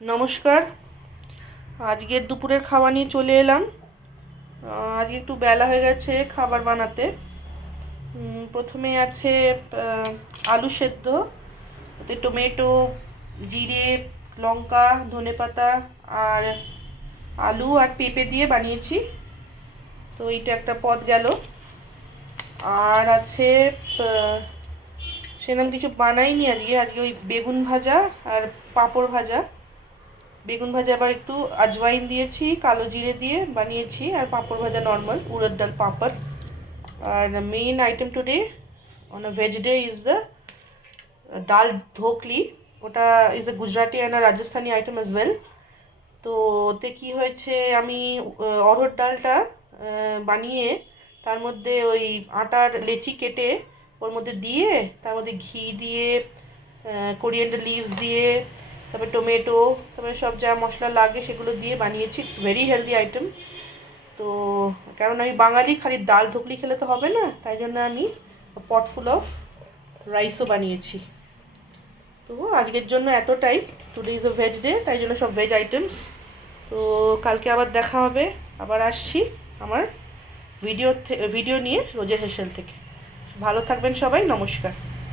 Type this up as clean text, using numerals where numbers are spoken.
নমস্কার। আজকের দুপুরের খাওয়া নিয়ে চলে এলাম। আজকে একটু বেলা হয়ে গেছে খাবার বানাতে। প্রথমে আছে আলু সেদ্ধ, ওতে টমেটো, জিরে, লঙ্কা, ধনেপাতা আর আলু আর পেঁপে দিয়ে বানিয়েছি। তো এইটা একটা পদ গেল। আর আছে সেরকম কিছু বানাইনি আজকে ওই বেগুন ভাজা আর পাঁপড় ভাজা। বেগুন ভাজা আবার একটু আজওয়াইন দিয়েছি, কালো জিরে দিয়ে বানিয়েছি, আর পাঁপড় ভাজা নর্মাল উড়দ ডাল পাঁপড়। আর main item today on a veg day is the dal dhokli. ওটা is a Gujarati and a Rajasthani item as well. তো ওতে কী হয়েছে, আমি অড়হর ডালটা বানিয়ে তার মধ্যে ওই আটার লেচি কেটে ওর মধ্যে দিয়ে, তার মধ্যে ঘি দিয়ে, কোরিয়েন্ডার লিভস দিয়ে, তারপরে টমেটো, তারপরে সব যা মশলা লাগে সেগুলো দিয়ে বানিয়েছি। It's very healthy item. তো কারণ আমি বাঙালি, খালি ডাল ধুকলি খেলে তো হবে না, তাই জন্য আমি পট ফুল অফ রাইসও বানিয়েছি। তো আজকের জন্য এতটাই। Today is a veg day, তাই জন্য সব ভেজ আইটেমস। তো কালকে আবার দেখা হবে। আবার আসছি আমার ভিডিও নিয়ে রোজের হেসেল থেকে। ভালো থাকবেন সবাই, নমস্কার।